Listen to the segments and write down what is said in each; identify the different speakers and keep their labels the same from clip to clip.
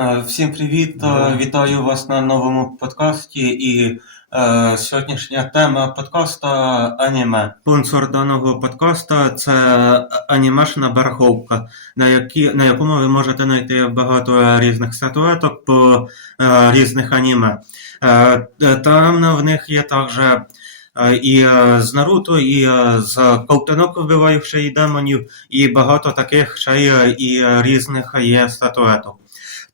Speaker 1: Е, Всім привіт! Е, Вітаю вас на новому подкасті. І е, сьогоднішня тема подкасту аніме. Спонсор даного подкаста це анімешна береговка, на, які, на якому ви можете знайти багато різних статуеток по е, різних аніме. Е, е, там в них є також і з Наруто, і з ковтинок вбиваючих і демонів, і багато таких ще й і різних є статуеток.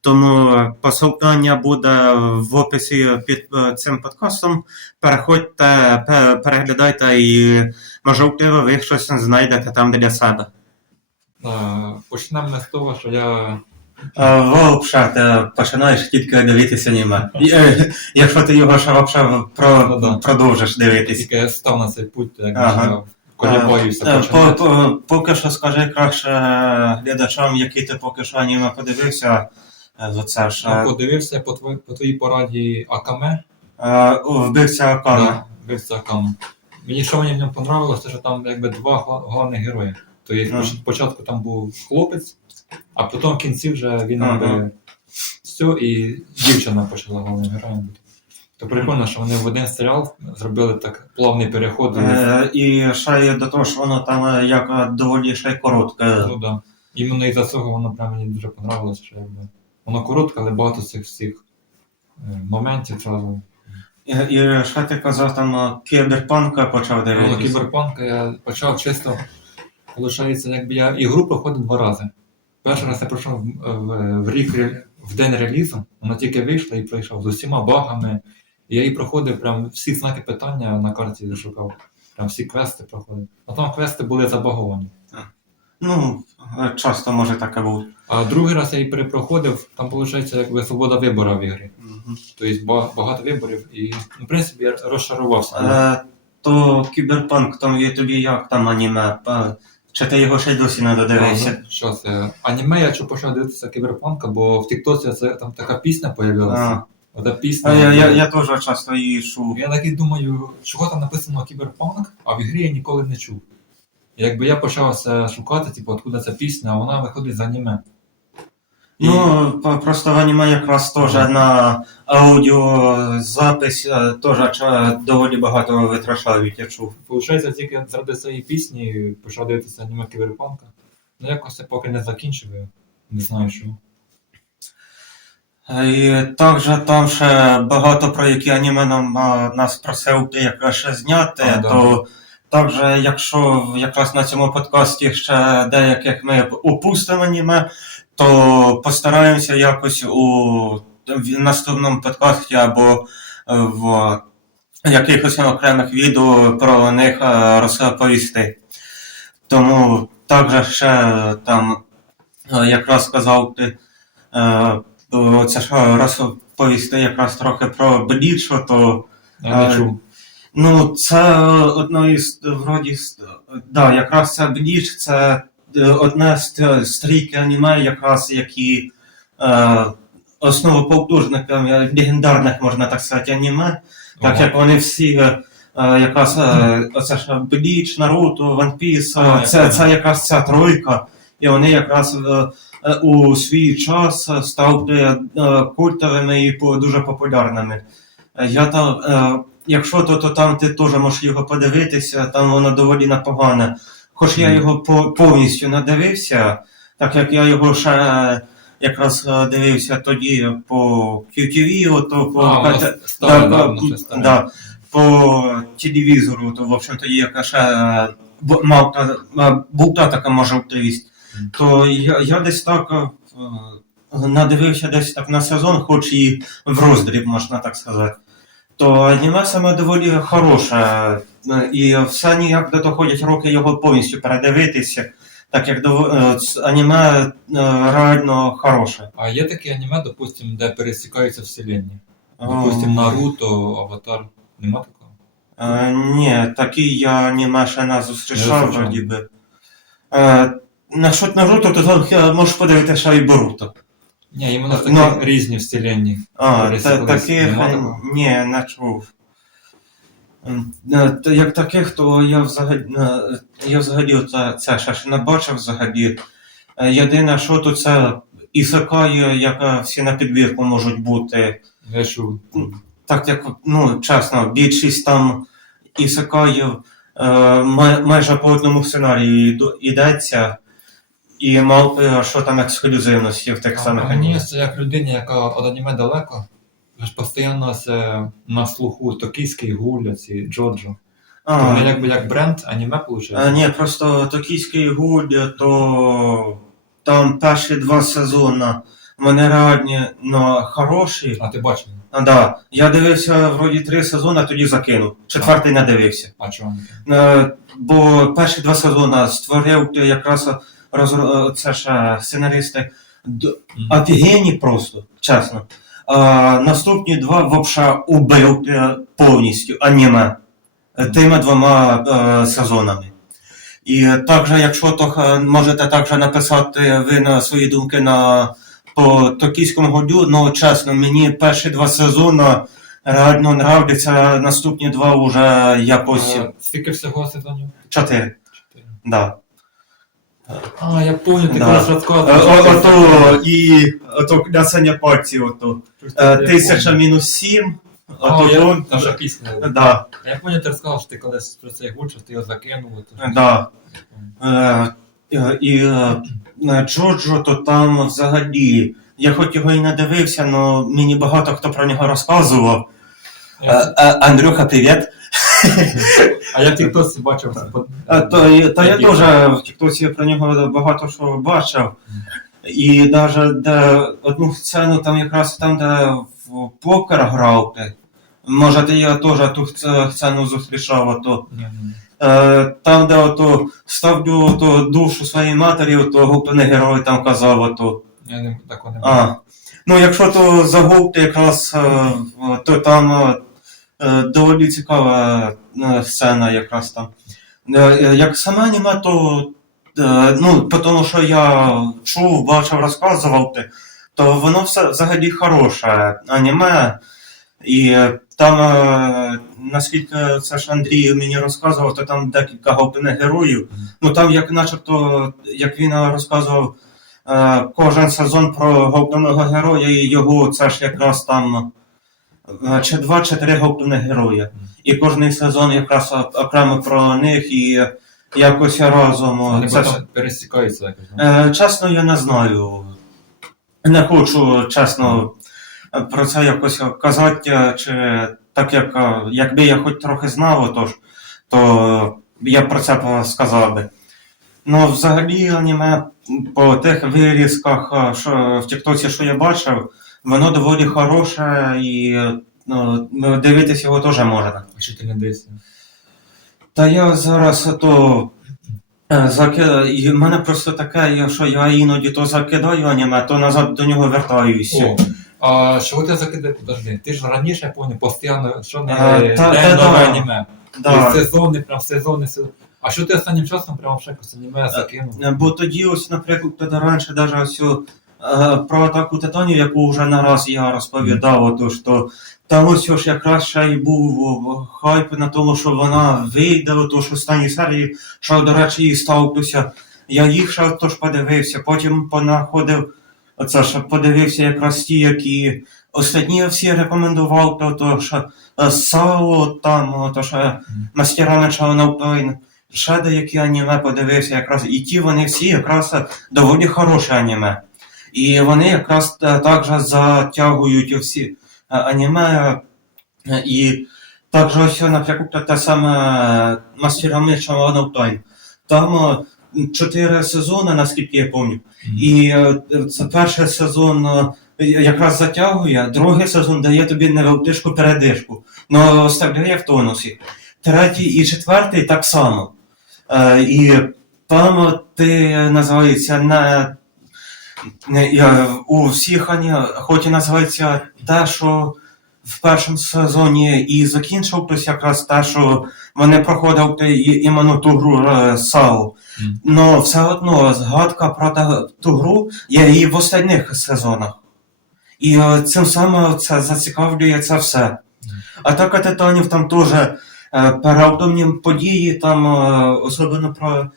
Speaker 1: Тому посилання буде в описі під е, цим подкастом. Переходьте, переглядайте і можливо ви щось знайдете там для себе.
Speaker 2: Почнемо ми з того, що я
Speaker 1: Взагалі, ти починаєш тільки дивитися аніме. Е, Якщо ти його ще взагалі
Speaker 2: Ну
Speaker 1: про, продовжиш дивитися.
Speaker 2: тільки став на цей путь, як
Speaker 1: Ага.
Speaker 2: колібаюся
Speaker 1: Е, Поки що скажи краще глядачам, які ти поки що аніме подивився. Е, За це ж
Speaker 2: Я
Speaker 1: е,
Speaker 2: подивився по, твої, по твоїй пораді Акаме.
Speaker 1: е, вбивця Акана.
Speaker 2: Да, вбивця Акаме. Мені що мені в ньому понравилось, це що там якби два головних герої. Тобто
Speaker 1: Ага.
Speaker 2: спочатку там був хлопець, а потім в кінці вже він
Speaker 1: Ага.
Speaker 2: якби все, і дівчина почала головним героєм бути. То прикольно, що вони в один серіал зробили так плавний переход.
Speaker 1: Е, І ще до того, що воно там е, як доволі ще й коротке.
Speaker 2: Ну да. Іменно із-за цього воно прям мені дуже понравилось, що якби. Воно коротке, але багато цих всіх е, моментів зразу.
Speaker 1: І, ще ти казав, там е, кіберпанка почав дивитися.
Speaker 2: кіберпанка я почав чисто. Виходить, якби я ігру проходив два рази. Перший раз я пройшов в, в, в рік в день релізу, вона тільки вийшла і пройшов з усіма багами. І я її проходив прям всі знаки питання на карті зашукав. Прям всі квести проходив. А там квести були забаговані.
Speaker 1: Ну, е, часто може таке бути.
Speaker 2: А другий раз я її перепроходив, там виходить якби свобода вибору в ігрі.
Speaker 1: Мгм.
Speaker 2: Тобто багато виборів, і ну, в принципі я розчарувався.
Speaker 1: Е, То кіберпанк, там є тобі як там аніме? Е, Чи ти його ще й досі не додивився?
Speaker 2: Що це? Аніме я чого почав дивитися кіберпанка, бо в Тіктоці це там така пісня появилася.
Speaker 1: А.
Speaker 2: Ота пісня.
Speaker 1: А я, я, я теж часто її чув.
Speaker 2: Я такий думаю, чого там написано кіберпанк, а в ігрі я ніколи не чув. Якби я почав це шукати, типу, откуда ця пісня, а вона виходить з аніме. І-
Speaker 1: Ну, просто в аніме якраз теж на аудіозапис е, теж е, доволі багато витрачають, я чув.
Speaker 2: Получається, тільки заради цієї пісні почав дивитися аніме кіберпанка. Ну якось це поки не закінчив, я не знаю що.
Speaker 1: І також там ще багато про які аніме нам нас просив якраз ще зняти,
Speaker 2: А, да.
Speaker 1: то також, якщо якраз на цьому подкасті ще деяких ми опустимо аніме, то постараємося якось у наступному подкасті або е, в якихось окремих відео про них е, розповісти. Тому також ще там е, якраз сказав ти. це ж розповісти якраз трохи про Блічо, то
Speaker 2: Я не чув.
Speaker 1: ну це одно із вроді да, якраз це Бліч, це е, одне з т- стрійки аніме, якраз які е, основоположниками е, легендарних, можна так сказати, аніме, так
Speaker 2: Ага.
Speaker 1: як вони всі. е, Якраз оце ж Бліч, Наруто, е,
Speaker 2: я
Speaker 1: це, це якраз ця тройка, і вони якраз у свій час стали культовими і дуже популярними. Я там, якщо то, то там ти теж можеш його подивитися, там воно доволі непогане. Хоч я його повністю не дивився, так як я його ще е, якраз е, дивився тоді по QTV, то по
Speaker 2: А,
Speaker 1: да,
Speaker 2: да,
Speaker 1: да, да, по телевізору, то в общем тоді яка ще е, мав та- був та така можливість. То я, я десь так надивився десь так на сезон, хоч і в роздріб, можна так сказати. То аніме саме доволі хороше, і все ніяк не доходять роки його повністю передивитися, так як е, аніме реально хороше.
Speaker 2: А є таке аніме, допустим, де пересікаються вселенні. Допустим, Наруто, Аватар. Нема такого?
Speaker 1: Е, ні, такий я аніме ще не зустрічав, вроді би. Е, насчет Наруто, то там можеш подивитися й Боруто.
Speaker 2: Ні, іменно такі
Speaker 1: Ну,
Speaker 2: різні вселенні.
Speaker 1: А, та, таких е,
Speaker 2: такого?
Speaker 1: ні, не чув. Е, та Як таких, то я взагалі, е, я взагалі це, це ще ж не бачив взагалі. Е, Єдине, що тут це ісакаї, як е, всі на підбірку можуть бути.
Speaker 2: Я чув.
Speaker 1: Так як, ну, чесно, більшість там ісакаїв е, май- майже по одному сценарію йду- йдеться, і мав що там ексклюзивності в тих
Speaker 2: А
Speaker 1: самих
Speaker 2: Мені
Speaker 1: аніме.
Speaker 2: це як людині, яка від аніме далеко, ж постійно це на слуху токійський гуля, ці Джоджо. То вони якби як бренд аніме виходить.
Speaker 1: Е, Ні, просто токійський гуль, то там перші два сезони вони реально хороші.
Speaker 2: А ти бачив?
Speaker 1: А, да. Я дивився вроді три сезони, а тоді закинув. Четвертий не дивився.
Speaker 2: А чого?
Speaker 1: Е, Бо перші два сезони створив якраз розро... це ж е, сценаристи офігенні просто, чесно. А наступні два вообще убив е, повністю аніме е, тими двома е, сезонами. І також, якщо то е, можете також написати ви на свої думки на по токійському годю, ну чесно, мені перші два сезони реально нравляться, наступні два вже якось
Speaker 2: А, Скільки всього сезонів?
Speaker 1: чотири.
Speaker 2: Чотири.
Speaker 1: Да.
Speaker 2: А, я пам'ятаю, ти
Speaker 1: Да.
Speaker 2: колись
Speaker 1: Е, о- Ото і ото клясення пальців, ото Е, тисяча мінус сім.
Speaker 2: А,
Speaker 1: Ото
Speaker 2: я-
Speaker 1: он-
Speaker 2: Та вже пісня.
Speaker 1: Да,
Speaker 2: Я пам'ятаю, ти розказав, що ти колись про цей що ти його закинув. то-
Speaker 1: да. Е, е, І е, Джоджо, то там взагалі. Я хоч його і не дивився, але мені багато хто про нього розказував. Е, е, Андрюха, привіт.
Speaker 2: А я в тіктоці бачив.
Speaker 1: Е, то я теж в Тіктоці про нього багато що бачив. І навіть де одну сцену там якраз там, де в покер грав ти. Може, ти я теж ту сцену зустрічав, ото. Е, там, де ото ставлю ото душу своїй матері, ото головний герой там казав ото.
Speaker 2: Я не такого не
Speaker 1: А. Ну, якщо то загубти якраз, е, то там доволі цікава е, сцена якраз там. Е, е, Як саме аніме, то е, ну, тому, що я чув, бачив, розказував, то воно все взагалі хороше аніме. І е, там, е, наскільки це ж Андрій мені розказував, то там декілька головних героїв. Ну там, як начебто, як він розказував, е, кожен сезон про головного героя і його це ж якраз там е, чи два, чи три головних героя. І кожний сезон якраз окремо про них і якось разом. Це
Speaker 2: пересікаються якось.
Speaker 1: е, чесно, я не знаю. Не хочу чесно е, про це якось казати, е, чи так як е, якби я хоч трохи знав, отож, то я про це сказав би. Ну, взагалі, аніме по тих вирізках, е, що в Тіктоці, що я бачив, воно доволі хороше і е, ну, дивитися його теж можна.
Speaker 2: А що ти не дивишся?
Speaker 1: Та я зараз то закидаю. І в мене просто таке, що я іноді то закидаю аніме, то назад до нього вертаюся.
Speaker 2: О, а що ти закидав? Подожди, ти ж раніше, я пам'ятаю, постійно, що не
Speaker 1: Е, та-
Speaker 2: день
Speaker 1: та-
Speaker 2: нове
Speaker 1: да.
Speaker 2: аніме.
Speaker 1: Да.
Speaker 2: І сезони, прям сезони, сезони. А що ти останнім часом прямо ще якось аніме закинув?
Speaker 1: Е, Бо тоді, ось, наприклад, тоді раніше даже ось е, про атаку титанів, яку вже не раз я розповідав, отож, то там ось ж якраз ще й був хайп на тому, що вона вийде, отож останній серії, що, до речі, і ставлюся. Я їх ще тож подивився, потім понаходив, оце ж подивився якраз ті, які останні всі рекомендував, то, то що е, САО, там, то що мастера меча Наутайн, ще деякі аніме подивився якраз, і ті вони всі якраз доволі хороші аніме. І вони якраз також затягують всі е, аніме. е, І також ось, наприклад, те саме Мастера меча Наутайн. Там е, чотири сезони, наскільки я пам'ятаю. І е, це перший сезон е, якраз затягує, другий сезон дає тобі невеличку передишку, але оставляє в тонусі. Третій і четвертий так само. Е, і там е, ти називається я, у всіх ані, хоч і називається те, що в першому сезоні і закінчив, тобто якраз те, що вони проходив ти іменно ту гру е, САУ. Но все одно згадка про ту гру є і в останніх сезонах. І е, цим самим це зацікавлює це все. Атака титанів там теж е, переобдумні події, там особливо про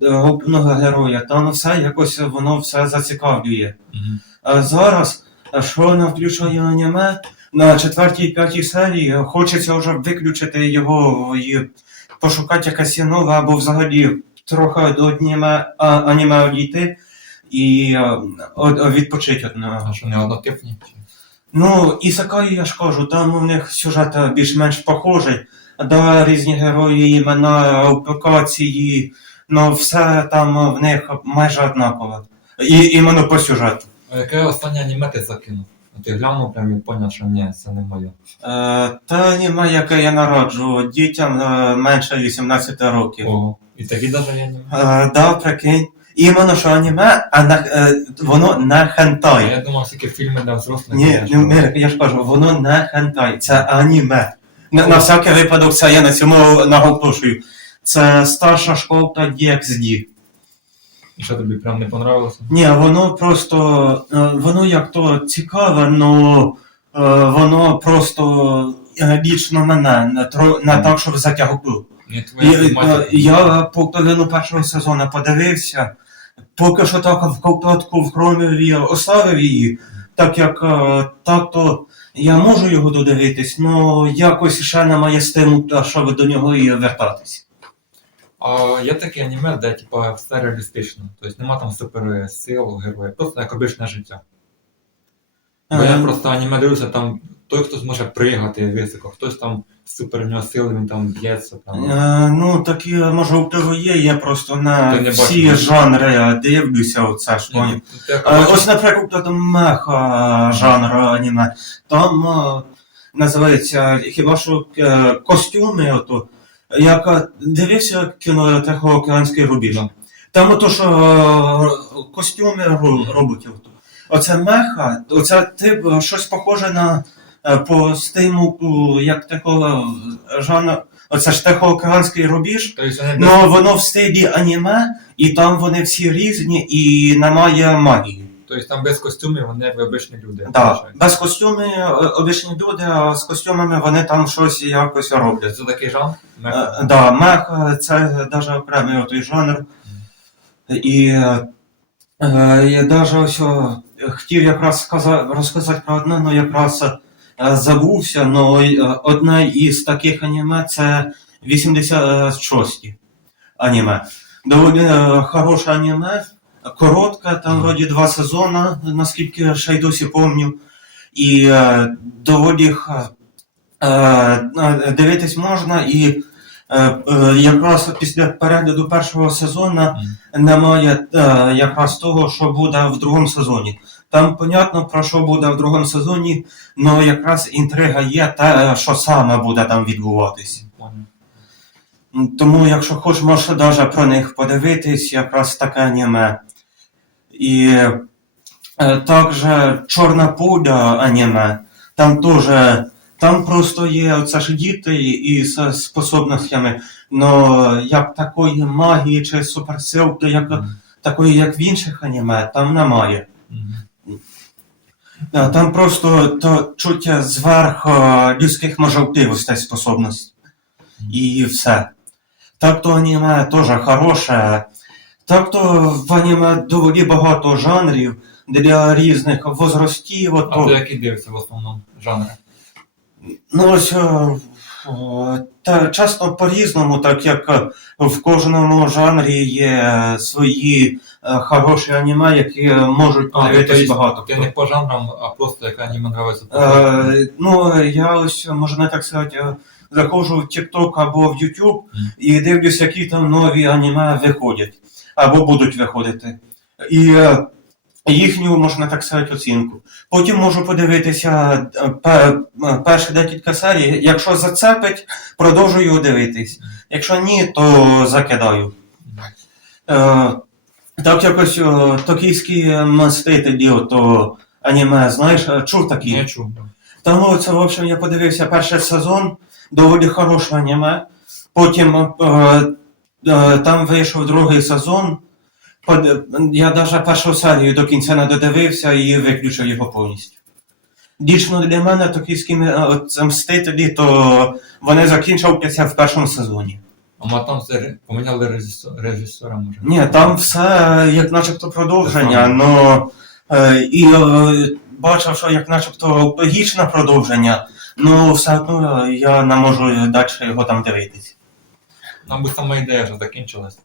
Speaker 1: головного героя. Там все якось воно все зацікавлює.
Speaker 2: Мгм.
Speaker 1: А зараз, що вона включає аніме, на четвертій п'ятій серії хочеться вже виключити його і пошукати якесь нове, або взагалі трохи до аніме, аніме одійти і е, відпочити від нього.
Speaker 2: А що не однотипні?
Speaker 1: Ну, Ісакай, я ж кажу, там у них сюжет е, більш-менш похожий, да, різні герої, імена, локації, ну все там в них майже однакове. І іменно по сюжету.
Speaker 2: А яке останнє аніме ти закинув? Ти глянув прям і поняв, що ні, це не моє.
Speaker 1: Е, та аніме, яке я нараджу дітям е, менше 18 років.
Speaker 2: Ого. І такі навіть є аніме.
Speaker 1: Е, да, прикинь. Іменно що аніме, а на, е, воно не
Speaker 2: А
Speaker 1: хентай.
Speaker 2: я думав, тільки фільми для взрослих.
Speaker 1: Ні, не
Speaker 2: що-
Speaker 1: я ж кажу, воно не хентай, це аніме. На, на всякий випадок, це я на цьому наголошую. Це старша школа DXD.
Speaker 2: І що тобі прям не понравилося?
Speaker 1: Ні, воно просто, е, воно як то цікаве, но е, воно просто е, лічно мене не, тро- не так, щоб затягнув. Я, е, половину першого сезону подивився, поки що так в ковтатку в Хромові оставив її, так як так то я можу його додивитись, але якось ще немає стимулу, щоб до нього і вертатись.
Speaker 2: А є таке аніме, де типа все реалістично. Тобто нема там суперсил героя, просто як обичне життя. Бо я
Speaker 1: Е,
Speaker 2: просто аніме дивлюся, там той, хто зможе пригати високо, хтось там супер у нього сили, він там б'ється. Там.
Speaker 1: Е, ну, такі, може, у тебе є, я просто на
Speaker 2: Ти не
Speaker 1: всі
Speaker 2: бачиш.
Speaker 1: жанри дивлюся оце ж.
Speaker 2: Ні,
Speaker 1: поняв? Е,
Speaker 2: бачиш,
Speaker 1: Ось, наприклад, меха жанр аніме. Там е, називається хіба що е, костюми, ото. Як е, дивився кіно Тихоокеанський рубіж. Там ото що е, костюми ро- роботів. Оце меха, оце тип е, щось похоже на по стимулу, як такого жанр. Оце ж Тихоокеанський рубіж. Ну воно в стилі аніме, і там вони всі різні, і немає магії.
Speaker 2: Тобто там без костюмів вони як обичні люди.
Speaker 1: Да. Без костюмів е, обичні люди, а з костюмами вони там щось якось роблять.
Speaker 2: Це такий жанр? Меха.
Speaker 1: Е, Да, мех е, це навіть окремий той жанр. І я навіть хотів якраз сказа- розказати про одне, але якраз е, забувся. Но е, одне із таких аніме це 86 аніме. Доволі хороше аніме, коротке, там вроді два сезони, наскільки ще й досі пам'ятаю. І е, доволі х- е, е, дивитись можна і е, е, якраз після перегляду першого сезону немає е, якраз того, що буде в другому сезоні. Там понятно про що буде в другому сезоні, але якраз інтрига є те, що саме буде там відбуватись. Тому, якщо хочеш, можеш навіть про них подивитись, якраз таке аніме. І е, також Чорна пуля аніме. Там теж, там просто є оце ж діти із способностями, але як такої магії чи суперсил, то як,
Speaker 2: Мгм.
Speaker 1: такої, як в інших аніме, там немає. Е, Там просто то чуття зверх е, людських можливостей способностей. І все. Так то аніме теж хороше. Так то в аніме доволі багато жанрів для різних возрастів.
Speaker 2: А
Speaker 1: Ото,
Speaker 2: ти який дивишся в основному жанри?
Speaker 1: ну ось е, е, та часто по-різному, так як е, в кожному жанрі є свої е, хороші аніме, які можуть
Speaker 2: А,
Speaker 1: подивитись
Speaker 2: тобто
Speaker 1: багато.
Speaker 2: Ти
Speaker 1: хто.
Speaker 2: не по жанрам, а просто яка аніме нравиться.
Speaker 1: Е, ну, я ось, можна так сказати, е, заходжу в TikTok або в YouTube
Speaker 2: Мгм.
Speaker 1: і дивлюсь, які там нові аніме виходять або будуть виходити. І е, їхню, можна так сказати, оцінку. Потім можу подивитися е, е, перші декілька серій. Якщо зацепить, продовжую дивитись. Якщо ні, то закидаю. Так якось токійські мстителі, то аніме, знаєш, чув такі?
Speaker 2: Не чув.
Speaker 1: Там ну, це, в общем, я подивився перший сезон, доволі хороше аніме. Потім там вийшов другий сезон. Я навіть першу серію до кінця не додивився і виключив його повністю. Дійсно, для мене токійські е, мстителі, то вони закінчилися в першому сезоні.
Speaker 2: А там ре- поміняли режисера, може.
Speaker 1: Ні, там все як начебто продовження, но е, і е, бачив, що як начебто логічне продовження, ну все одно я не можу далі його там
Speaker 2: Мабуть, сама ідея вже закінчилась.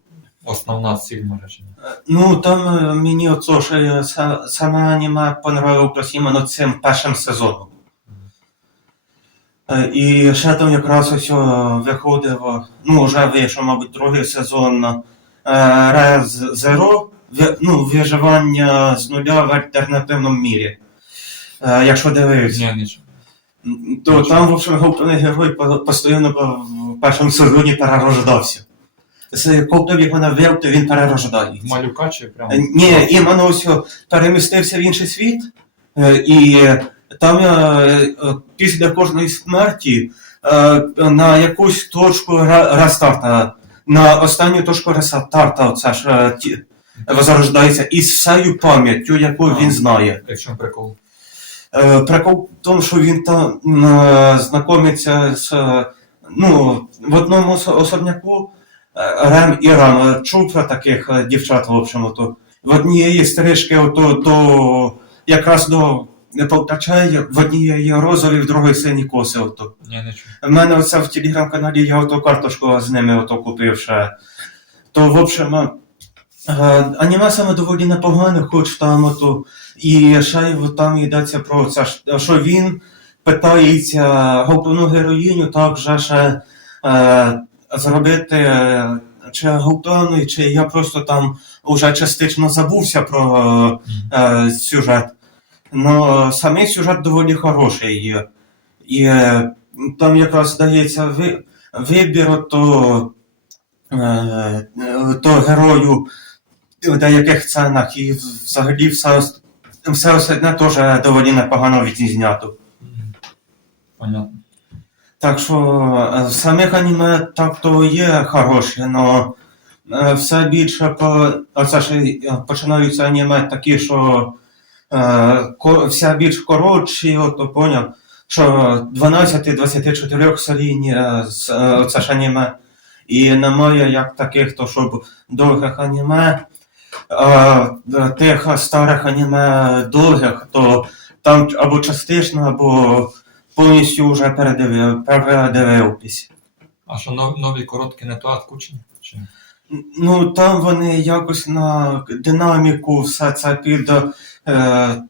Speaker 2: Основна ціль може чи.
Speaker 1: Ну там е, мені оце що е, са- саме аніме понравилось іменно цим першим сезоном. Е, І ще там якраз ось виходив, ну вже вийшов, мабуть, другий сезон е, Рез Zero, ну, виживання з нуля в альтернативному мірі. Е, Якщо дивився,
Speaker 2: Ні, нічого.
Speaker 1: То там, в общем, головний герой постійно в першому сезоні перерождався. З коли його навів, то він перерождається.
Speaker 2: Малюка чи прямо?
Speaker 1: Е, Ні, іменно ось перемістився в інший світ, е, і там е, після кожної смерті на якусь точку ре- рестарта, на останню точку рестарта, оце ж возрождається із всею пам'яттю, яку він знає.
Speaker 2: Чому прикол?
Speaker 1: Е, Прикол в тому, що він там е, знайомиться з е, ну, в одному особняку Рем і Рам чув про таких дівчат, в общем, то в однієї стрижки, ото до якраз до Полтачай, в одній є розові, в другій сині коси. Ото.
Speaker 2: Ні, нічого.
Speaker 1: В мене оце в телеграм-каналі я ото карточку з ними ото купив ще. То, в общем, аніме саме доволі непогане, хоч там ото. І ще там йдеться про це, що він питається головну героїню так же ще е, зробити е, чи готовний, чи я просто там уже частично забувся про е, сюжет. Ну, самий сюжет доволі хороший. І е, там якраз дається ви, вибір то, е, е, то герою в деяких сценах, і взагалі все, все остальне теж доволі непогано відзнято.
Speaker 2: Понятно.
Speaker 1: Так що е, самих аніме так то є хороші, але все більше по, оце ж е, починаються аніме такі, що е, все більш коротші, ото поняв, що 12-24 серійні е, оце ж аніме. І немає як таких, то щоб довгих аніме, а тих старих аніме довгих, то там або частично, або повністю вже передивив, передивився.
Speaker 2: А що нов- нові короткі не то откучені? Чи?
Speaker 1: Ну там вони якось на динаміку, все це під. Е,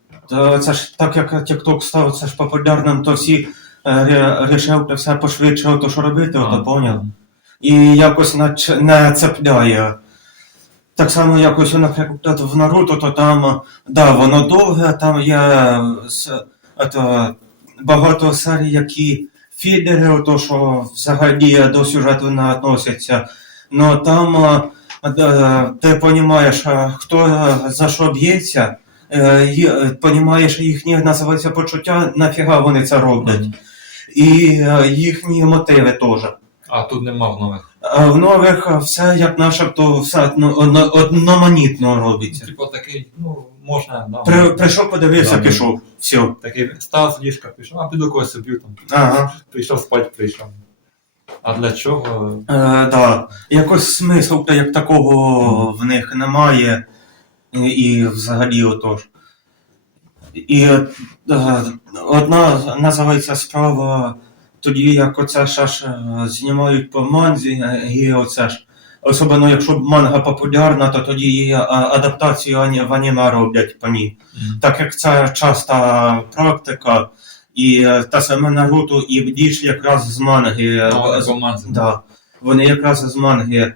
Speaker 1: це ж так як TikTok став це ж популярним, то всі е, все пошвидше, то що робити, ото поняв. І якось нач- не цепляє. Так само якось, наприклад, в Наруто, то там, да, воно довге, там є ето, багато серій, які фідери, ото, що взагалі до сюжету не відносяться. Ну там е, е, ти розумієш, хто е, за що б'ється, е, і, е, понімаєш їхні називаються почуття, нафіга вони це роблять.
Speaker 2: Мгм.
Speaker 1: І е, їхні мотиви теж.
Speaker 2: А тут нема нових.
Speaker 1: В нових е, все як начебто все одно- одно- одноманітно робиться.
Speaker 2: Типу такий, ну, можна, да.
Speaker 1: При, прийшов, подивився,
Speaker 2: Да,
Speaker 1: пішов. Все.
Speaker 2: Такий став з ліжка, пішов, а піду когось уб'ю там.
Speaker 1: Ага.
Speaker 2: Прийшов спати, прийшов. А для чого?
Speaker 1: Е, да. Якось смислу як такого в них немає. І, взагалі отож. І е, одна називається справа тоді, як оце ж аж е, знімають по манзі, е, і оце ж. Особливо, якщо манга популярна, то тоді її адаптацію ані- в аніме роблять по ній.
Speaker 2: Мгм.
Speaker 1: так як це часта практика, і е, та саме Наруто і Бліч якраз з манги. е, з- да, вони якраз з манги.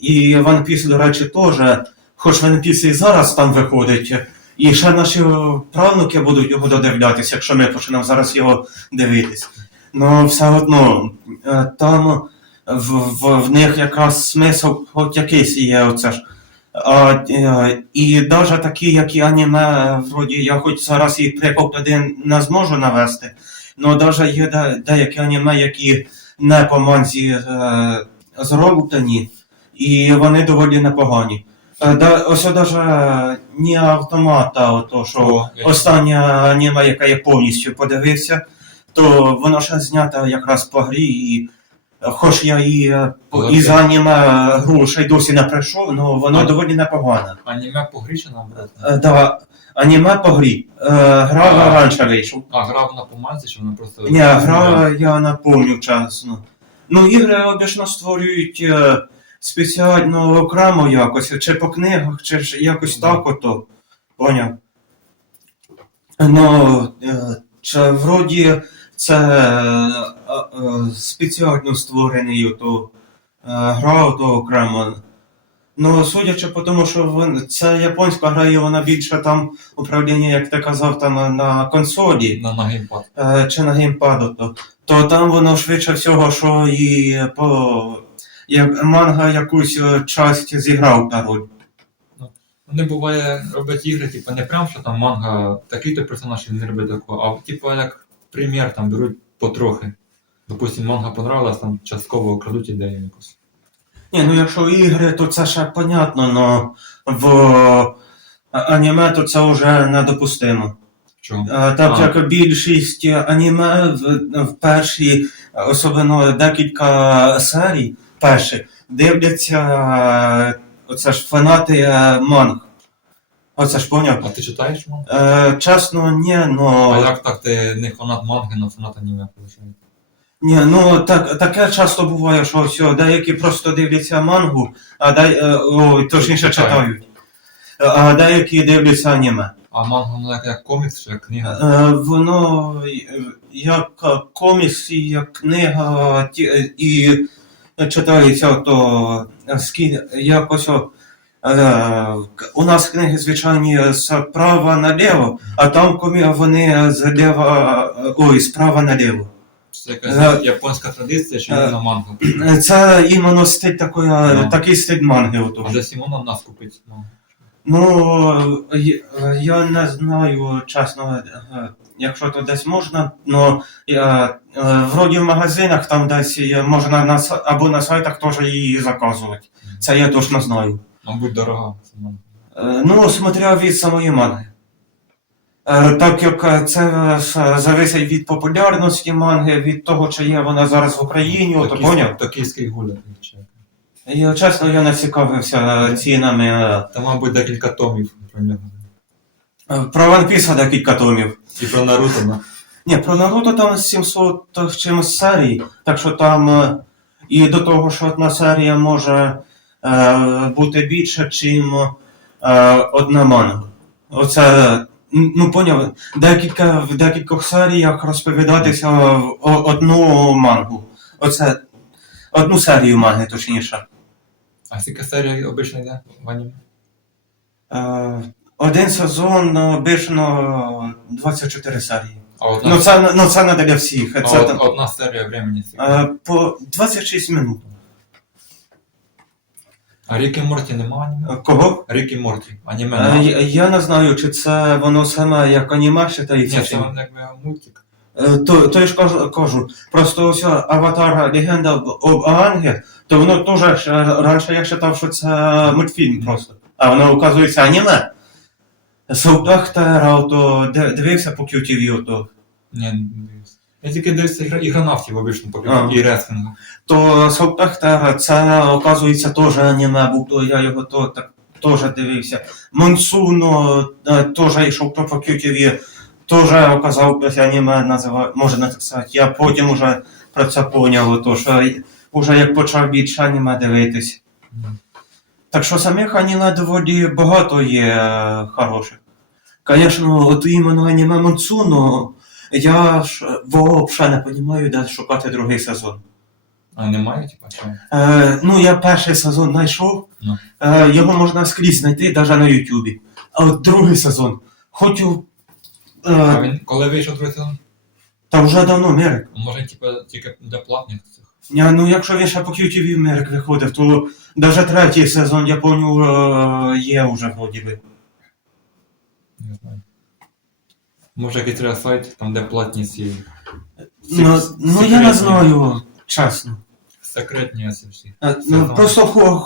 Speaker 1: І One Piece, до речі, теж, хоч One Piece і зараз там виходить, і ще наші правнуки будуть його додивлятися, якщо ми почнемо зараз його дивитись. Ну, все одно, е, там в, в, в них якраз смисл хоч якийсь є оце ж. А, е, і навіть такі, як і аніме, вроді я хоч зараз і приклад один не зможу навести, але навіть є де- деякі аніме, які не по манзі е, зроблені, і вони доволі непогані. Е, да, ось навіть ні автомата, ото, що
Speaker 2: О,
Speaker 1: остання аніме, яка я повністю подивився, то воно ще знято якраз по грі, і хоч я і, е, по- із аніме гру ще й досі не пройшов, але воно
Speaker 2: А.
Speaker 1: доволі непогане.
Speaker 2: Аніме по грі чи наоборот?
Speaker 1: Е, Да, аніме по грі. Е, Гра
Speaker 2: А.
Speaker 1: раніше вийшов.
Speaker 2: А гра вона по манзі, чи вона просто.
Speaker 1: Ні, гра я не пам'ятаю чесно. Ну, ігри обично створюють е, спеціально окремо якось, чи по книгах, чи ж якось
Speaker 2: да.
Speaker 1: так ото. Поняв. Ну, е, чи вроді це е, е, спеціально створений ото, е, гра ото окремо. Ну, судячи по тому, що вон, це японська гра, і вона більше там управління, як ти казав, там на консолі
Speaker 2: На, на геймпад.
Speaker 1: е, чи на геймпаду, то, то там воно швидше всього, що і по як манга якусь е, часть зіграв на роль.
Speaker 2: Вони буває роблять ігри, типу, не прям, що там манга такий то персонаж і не робить такого, а типу як примір там беруть потрохи. Допустим, манга понравилась, там частково крадуть ідею якусь.
Speaker 1: Ні, ну якщо ігри, то це ще понятно, але в аніме то це вже недопустимо.
Speaker 2: Чого?
Speaker 1: Е, Так
Speaker 2: А.
Speaker 1: як більшість аніме в, в перші, особливо декілька серій перших, дивляться е, оце ж фанати е, манг. Оце ж поняв.
Speaker 2: А ти читаєш мангу?
Speaker 1: Е, чесно, ні,
Speaker 2: А як так ти не фанат манги, но фанат аніме виходить?
Speaker 1: Ні, ну так, таке часто буває, що все, деякі просто дивляться мангу, а де, е, ой, точніше
Speaker 2: Читають.
Speaker 1: А деякі дивляться аніме.
Speaker 2: А манга вона як, як комікс чи як книга?
Speaker 1: Е, Воно як комікс, і як книга, ті- і читається то скільки якось. о, У нас книги звичайні справа наліво, а там комі вони зліва, е, ой, справа наліво.
Speaker 2: Це якась
Speaker 1: Е,
Speaker 2: японська традиція, чи
Speaker 1: е,
Speaker 2: вона манга?
Speaker 1: Це іменно стиль такої,
Speaker 2: Ну.
Speaker 1: такий стиль манги. ото.
Speaker 2: Вже Сімона в нас купить мангу.
Speaker 1: Ну, я, я не знаю, чесно, е, якщо то десь можна, но е, вроді в магазинах там десь можна на, або на сайтах теж її заказувати. Це я точно знаю.
Speaker 2: Мабуть, дорога.
Speaker 1: Е, Ну, смотря від самої манги. Е, Так як е, це залежить від популярності манги, від того, чи є вона зараз в Україні, то поняв.
Speaker 2: Токійський гуляк. чи.
Speaker 1: Я чесно, я не цікавився цінами.
Speaker 2: Там, мабуть, декілька томів про нього.
Speaker 1: Про One Piece декілька томів.
Speaker 2: І про Наруто, ну.
Speaker 1: Ні, про Наруто там 700 чимось серій, так що там і до того, що одна серія може бути більше, чим е, одна манга. Оце, ну поняв, декілька, в декількох серіях розповідатися в одну мангу. Оце одну серію манги, точніше.
Speaker 2: А скільки серій обично йде в аніме?
Speaker 1: Е, один сезон обично 24 серії.
Speaker 2: А одна,
Speaker 1: Ну це, ну, це не для всіх. Це, там,
Speaker 2: одна серія времени?
Speaker 1: Е, по 26 минут.
Speaker 2: А Рік і Морті нема аніме?
Speaker 1: Кого?
Speaker 2: Рік і Морті. Аніме нема?
Speaker 1: я, я не знаю, чи це воно саме як аніме читається.
Speaker 2: Ні,
Speaker 1: чи
Speaker 2: це
Speaker 1: ні.
Speaker 2: якби мультик.
Speaker 1: Е, То, то я ж кажу, кажу, просто ось аватар легенда об, об Аанге, то воно теж ще- раніше я вважав, що це мультфільм просто. А воно, оказується, аніме. Сауптахтера, то дивився по QTV, ото.
Speaker 2: Ні. Я тільки дивився ігра, ігронавтів обично по
Speaker 1: А.
Speaker 2: і рестлингу.
Speaker 1: То Сауптахтера, це, оказується, теж аніме то я його то, так, теж дивився. Монсуно е, теж йшов по QTV, теж оказався аніме, називав, можна так сказати. Я потім уже про це поняв, то що вже як почав більше аніме дивитись. Так що самих аніме доволі багато є е, хороших. Звісно, от іменно аніме Монсуно, я ж взагалі не розумію, де шукати другий сезон.
Speaker 2: А немає, типа?
Speaker 1: Е, ну, я перший сезон знайшов,
Speaker 2: Ну.
Speaker 1: е, його можна скрізь знайти, навіть на Ютубі. А от другий сезон, хочу.
Speaker 2: А
Speaker 1: Е,
Speaker 2: він коли вийшов другий сезон?
Speaker 1: та вже давно Мерик.
Speaker 2: Може, типа, тільки для платних цих.
Speaker 1: Я, ну, якщо він ще по QTV Мерик виходив, то навіть третій сезон, я пам'ятаю, е, є вже вроді би.
Speaker 2: Не знаю. Може, якийсь треба сайт, там, де платні ці
Speaker 1: Ну, ну я не знаю, чесно.
Speaker 2: секретні ці всі.
Speaker 1: Е, Ну,
Speaker 2: знаю.
Speaker 1: просто хо,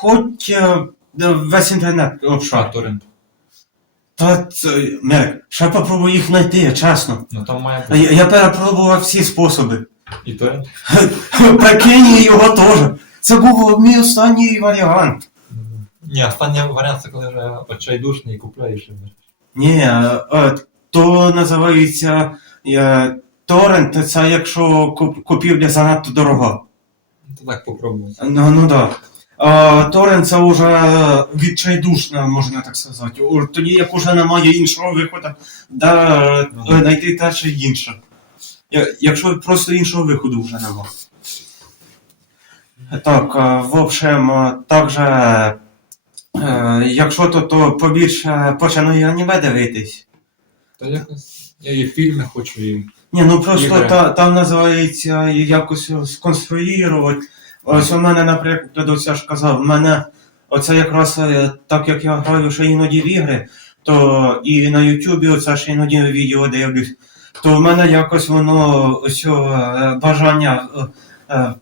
Speaker 1: хоч е, весь інтернет
Speaker 2: А, торрент.
Speaker 1: Та це, Мерик, ще попробуй їх знайти, чесно.
Speaker 2: Ну там має бути.
Speaker 1: я перепробував всі способи.
Speaker 2: І торрент.
Speaker 1: Прикинь його теж. Це був мій останній варіант.
Speaker 2: Ні, останній варіант це коли вже очайдушний і купляєш. і береш.
Speaker 1: Ні, е, то називається е, торрент, це якщо купівля занадто дорога.
Speaker 2: То так попробуй.
Speaker 1: Ну, ну да. А, торрент це вже відчайдушно, можна так сказати. Тоді як уже немає іншого виходу, да, знайти те чи інше. Якщо просто іншого виходу вже немає. Так, в общем, також, е, якщо то, то побільше почну аніме дивитись.
Speaker 2: Та якось. Я і фільми хочу, і.
Speaker 1: Ні, ну просто
Speaker 2: Ігри.
Speaker 1: та, там називається якось сконструювати. Ось у мене, наприклад, я ж казав, в мене оце якраз е, так як я граю ще іноді в ігри, то і на Ютубі оце ж іноді відео дивлюсь, то в мене якось воно ось е, бажання е,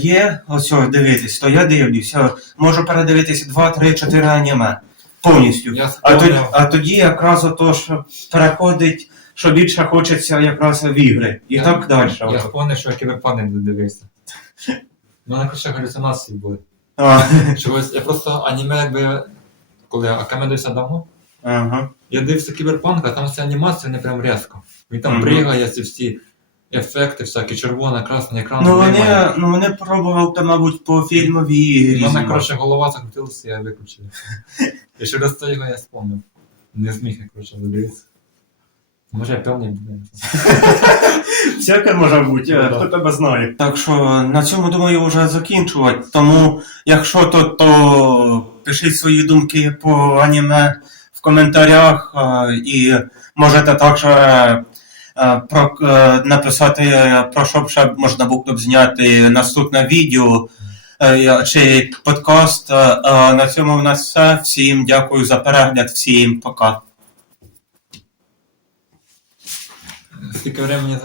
Speaker 1: є ось дивитись, то я дивлюсь. е, Можу передивитися 2, 3, 4 аніме повністю.
Speaker 2: Я
Speaker 1: А тоді, а тоді якраз ото що переходить, що більше хочеться якраз в ігри. І
Speaker 2: Я-
Speaker 1: так далі.
Speaker 2: Я спомнив, що я кіберпанк не дивився. У мене коротше галюцинації були.
Speaker 1: А,
Speaker 2: Чогось, я просто аніме, якби. Коли Акаме дивився давно,
Speaker 1: ага.
Speaker 2: я дивився кіберпанк, а там вся анімація не прям різко. Він там
Speaker 1: Мгм.
Speaker 2: пригає, ці всі ефекти, всякі червона, красний екран.
Speaker 1: Ну вони, ну вони пробували, то, мабуть, по фільмовій
Speaker 2: У мене, коротше, голова закрутилася, я виключив. І через це його я спомнив. Не зміг я, коротше, додивитися. Може, я певний буду.
Speaker 1: Всяке може бути,
Speaker 2: Ну, да.
Speaker 1: хто тебе знає. Так що на цьому думаю вже закінчувати. Тому, якщо то, то пишіть свої думки по аніме в коментарях і можете також про, е, написати, е, про що ще можна було б зняти наступне відео е, чи подкаст. Е, е, На цьому в нас все. Всім дякую за перегляд, всім пока.
Speaker 2: Скільки времени?